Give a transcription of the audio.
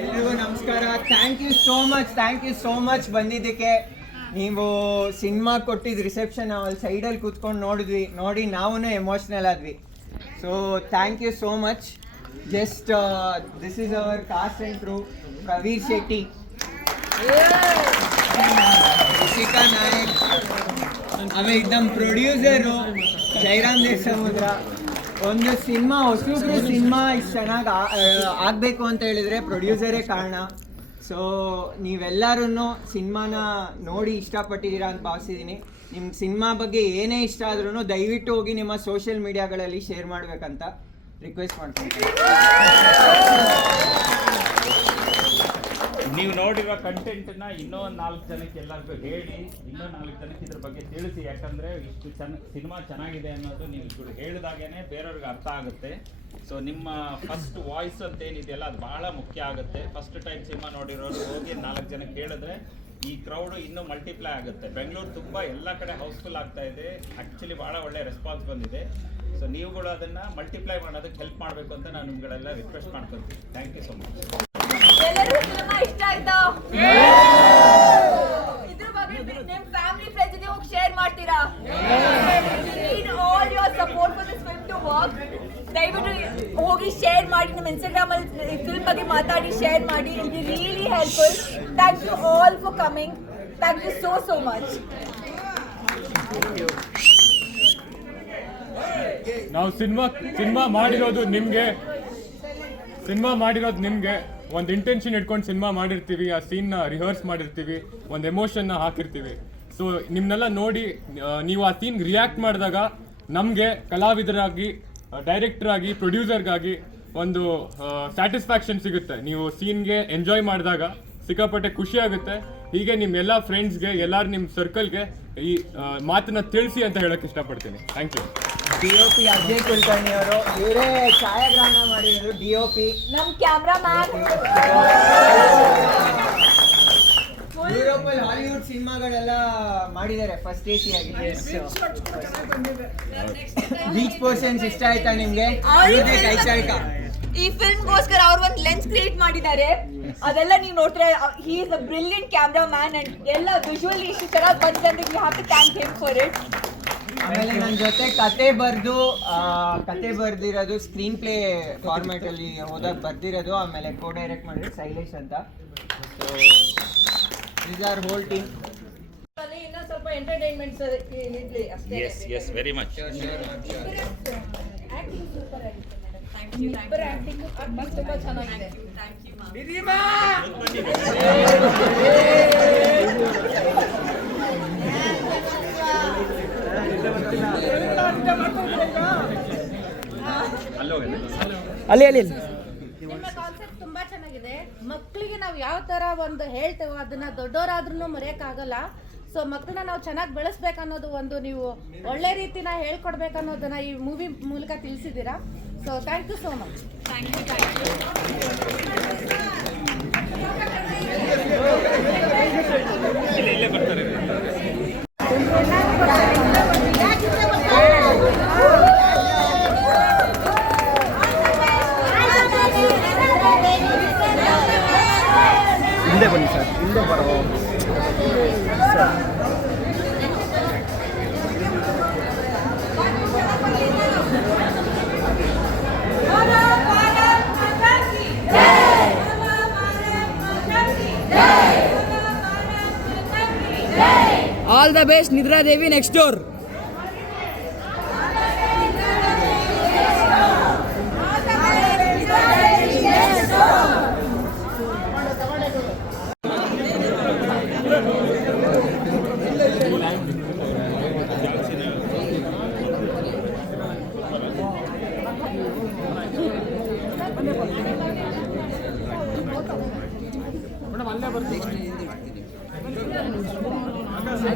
ಎಲ್ರಿಗೂ ನಮಸ್ಕಾರ. Thank you so much thank you so much ಬಂದಿದ್ದಕ್ಕೆ ನೀವು ಸಿನಿಮಾ ಕೊಟ್ಟಿದ್ದು ರಿಸೆಪ್ಷನ್ ನಾವು ಅಲ್ಲಿ ಸೈಡಲ್ಲಿ ಕೂತ್ಕೊಂಡು ನೋಡಿದ್ವಿ. ನೋಡಿ ನಾವೂ ಎಮೋಷ್ನಲ್ ಆದ್ವಿ. So thank you so much just this is our cast and crew Praveer Shetty Rishika Nayak ಆಮೇಲೆ ನಮ್ಮ ಪ್ರೊಡ್ಯೂಸರು ಜಯರಾಮ್ ದೇಶಮುದ್ರ ಒಂದು ಸಿನಿಮಾ ಹೊಸಬ್ರು ಸಿನಿಮಾ ಇಷ್ಟು ಚೆನ್ನಾಗಿ ಆಗಬೇಕು ಅಂತ ಹೇಳಿದ್ರೆ ಪ್ರೊಡ್ಯೂಸರೇ ಕಾರಣ. ಸೊ ನೀವೆಲ್ಲರೂ ಸಿನಿಮಾನ ನೋಡಿ ಇಷ್ಟಪಟ್ಟಿದ್ದೀರಾ ಅಂತ ಭಾವಿಸಿದ್ದೀನಿ. ನಿಮ್ಮ ಸಿನಿಮಾ ಬಗ್ಗೆ ಏನೇ ಇಷ್ಟ ಆದ್ರೂ ದಯವಿಟ್ಟು ಹೋಗಿ ನಿಮ್ಮ ಸೋಷಿಯಲ್ ಮೀಡಿಯಾಗಳಲ್ಲಿ ಶೇರ್ ಮಾಡಬೇಕಂತ ರಿಕ್ವೆಸ್ಟ್ ಮಾಡ್ತೀನಿ. ನೋಡಿರೋ ಕಂಟೆಂಟ್ನ ಇನ್ನೂ ಒಂದು ನಾಲ್ಕು ಜನಕ್ಕೆ ಎಲ್ಲರಿಗೂ ಹೇಳಿ ಇನ್ನೂ ನಾಲ್ಕು ಜನಕ್ಕೆ ಇದ್ರ ಬಗ್ಗೆ ತಿಳಿಸಿ. ಯಾಕಂದ್ರೆ ಇಷ್ಟು ಚೆನ್ನ ಸಿನಿಮಾ ಚೆನ್ನಾಗಿದೆ ಅನ್ನೋದು ನೀವು ಇಷ್ಟು ಹೇಳಿದಾಗೇನೆ ಬೇರೆಯವ್ರಿಗೆ ಅರ್ಥ ಆಗುತ್ತೆ. ಸೊ ನಿಮ್ಮ ಫಸ್ಟ್ ವಾಯ್ಸ್ ಅಂತ ಏನಿದೆಯಲ್ಲ ಅದು ಬಹಳ ಮುಖ್ಯ ಆಗುತ್ತೆ. ಫಸ್ಟ್ ಟೈಮ್ ಸಿನಿಮಾ ನೋಡಿರೋರು ಹೋಗಿ ನಾಲ್ಕು ಜನಕ್ಕೆ ಹೇಳಿದ್ರೆ ಈ ಕ್ರೌಡ್ ಇನ್ನೂ ಮಲ್ಟಿಪ್ಲೈ ಆಗುತ್ತೆ. ಬೆಂಗಳೂರು ತುಂಬ ಎಲ್ಲ ಕಡೆ ಹೌಸ್ಫುಲ್ ಆಗ್ತಾ ಇದೆ. ಆ್ಯಕ್ಚುಲಿ ಭಾಳ ಒಳ್ಳೆ ರೆಸ್ಪಾನ್ಸ್ ಬಂದಿದೆ. ಸೊ ನೀವುಗಳು ಅದನ್ನು ಮಲ್ಟಿಪ್ಲೈ ಮಾಡೋದಕ್ಕೆ ಹೆಲ್ಪ್ ಮಾಡಬೇಕು ಅಂತ ನಾನು ನಿಮ್ಗಳೆಲ್ಲ ರಿಕ್ವೆಸ್ಟ್ ಮಾಡ್ಕೊತೀನಿ ಥ್ಯಾಂಕ್ ಯು ಸೊ ಮಚ್ ಎಲ್ಲರಿಗೂ ಸಿನಿಮಾ ಇಷ್ಟ ಆಯ್ತಾ. ಇದ್ರ ಬಗ್ಗೆ ನಿಮ್ ಫ್ಯಾಮಿಲಿ ಫ್ರೆಂಡ್ಸ್ ಜೊತೆ ಹೋಗಿ ಶೇರ್ ಮಾಡ್ತೀರಾ? Need all your support for this film to work ದಯವಿಟ್ಟು ಹೋಗಿ ಶೇರ್ ಮಾಡಿ ನಿಮ್ಮ ಇನ್ಸ್ಟಾಗ್ರಾಮ್ ಅಲ್ಲಿ ಫಿಲ್ಮ್ ಬಗ್ಗೆ ಮಾತಾಡಿ ಶೇರ್ ಮಾಡಿ. It be really helpful thank you all for coming thank you so so much ನಾವು ಸಿನಿಮಾ ಸಿನಿಮಾ ಮಾಡಿರೋದು ನಿಮಗೆ. ಸಿನಿಮಾ ಮಾಡಿರೋದು ನಿಮಗೆ. ಒಂದು ಇಂಟೆನ್ಷನ್ ಇಟ್ಕೊಂಡು ಸಿನಿಮಾ ಮಾಡಿರ್ತೀವಿ, ಆ ಸೀನ್ನ ರಿಹರ್ಸ್ ಮಾಡಿರ್ತೀವಿ, ಒಂದು ಎಮೋಷನ್ನ ಹಾಕಿರ್ತೀವಿ. ಸೊ ನಿಮ್ಮನ್ನೆಲ್ಲ ನೋಡಿ ನೀವು ಆ ಸೀನ್ ರಿಯಾಕ್ಟ್ ಮಾಡಿದಾಗ ನಮಗೆ ಕಲಾವಿದರಾಗಿ ಡೈರೆಕ್ಟರ್ ಆಗಿ ಪ್ರೊಡ್ಯೂಸರ್ಗಾಗಿ ಒಂದು ಸ್ಯಾಟಿಸ್ಫ್ಯಾಕ್ಷನ್ ಸಿಗುತ್ತೆ. ನೀವು ಸೀನ್ಗೆ ಎಂಜಾಯ್ ಮಾಡಿದಾಗ ಸಿಕ್ಕಾಪಟ್ಟೆ ಖುಷಿ ಆಗುತ್ತೆ. ಹೀಗೆ ನಿಮ್ಮ ಎಲ್ಲ ಫ್ರೆಂಡ್ಸ್ಗೆ ಎಲ್ಲರೂ ನಿಮ್ಮ ಸರ್ಕಲ್ಗೆ ಈ ಮಾತನ್ನ ತಿಳಿಸಿ ಅಂತ ಹೇಳಕ್ ಇಷ್ಟಪಡ್ತೀನಿ. Thank you D O P Ajay Kulkarni ಅವರು ಇವರೇ ಛಾಯಾಗ್ರಹಣ ಮಾಡಿರೋದು ಡಿ ಒ ಪಿ ನಮ್ ಕ್ಯಾಮ್ರಾ ಮ್ಯಾನ್ ಯುರೋಪಲ್ಲಿ ಹಾಲಿವುಡ್ ಸಿನಿಮಾಗಳೆಲ್ಲ ಮಾಡಿದ್ದಾರೆ ಫಸ್ಟ್ ಎ ಸಿ ಆಗಿ ಬೀಚ್ ಪೋರ್ಷನ್ಸ್ ಇಷ್ಟ ಆಯ್ತಾ ನಿಮ್ಗೆ? ಇವ್ರದ್ದೇ ಈ ಫಿಲ್ಮ್ಗೋಸ್ಕರ ಅವ್ರು ಒಂದು ಲೆನ್ಸ್ ಕ್ರಿಯೇಟ್ ಮಾಡಿದ್ದಾರೆ. ಅದೆಲ್ಲ ನೀವು ನೋಡ್ತಾರೆ? He is a brilliant camera man and ಎಲ್ಲ ವಿಜುವಲ್ ಇಷ್ಟು ತರ ಬಂದಿದೆ ಅಂದ್ರೆ you have to thank him for it ಆಮೇಲೆ ನನ್ನ ಜೊತೆ ಕತೆ ಬರೆದು ಕತೆ ಬರ್ದಿರೋದು ಸ್ಕ್ರೀನ್ ಪ್ಲೇ ಫಾರ್ಮ್ಯಾಟ್ ಅಲ್ಲಿ ಹೋದಾಗ ಬರ್ದಿರೋದು ಆಮೇಲೆ ಕೋ ಡೈರೆಕ್ಟ್ ಮಾಡಿದ್ರು ಶೈಲೇಶ್ ಅಂತ. So is are whole team ಇನ್ನೂ ಸ್ವಲ್ಪ ಎಂಟರ್ಟೈನ್ಮೆಂಟ್ ಇರ್ಲಿ ಅಷ್ಟೇ yes yes very much acting super ಆಗಿತ್ತು. ಥ್ಯಾಂಕ್ ಯು ಇಬ್ಬರ ಆಕ್ಟಿಂಗ್ ತುಂಬಾ ಚೆನ್ನಾಗಿದೆ ಥ್ಯಾಂಕ್ ಯು ಅಲ್ಲಿ ಅಲ್ಲಿ ನಿಮ್ಮ ಕಾನ್ಸೆಪ್ಟ್ ತುಂಬಾ ಚೆನ್ನಾಗಿದೆ. ಮಕ್ಕಳಿಗೆ ನಾವು ಯಾವ ತರ ಒಂದು ಹೇಳ್ತೇವೋ ಅದನ್ನ ದೊಡ್ಡವರಾದ್ರೂ ಮರೆಯಕ್ಕಾಗಲ್ಲ. ಸೊ ಮಕ್ಕಳನ್ನ ನಾವು ಚೆನ್ನಾಗಿ ಬೆಳೆಸ್ಬೇಕನ್ನೋದು ಒಂದು ನೀವು ಒಳ್ಳೆ ರೀತಿನ ಹೇಳ್ಕೊಡ್ಬೇಕನ್ನೋದನ್ನ ಈ ಮೂವಿ ಮೂಲಕ ತಿಳಿಸಿದ್ದೀರಾ? So thank you so much thank you thank you ಇಲ್ಲೇ ಇಲ್ಲೇ all the best Nidradevi next door madam ಅಲ್ಲೇ ಥ್ಯಾಂಕ್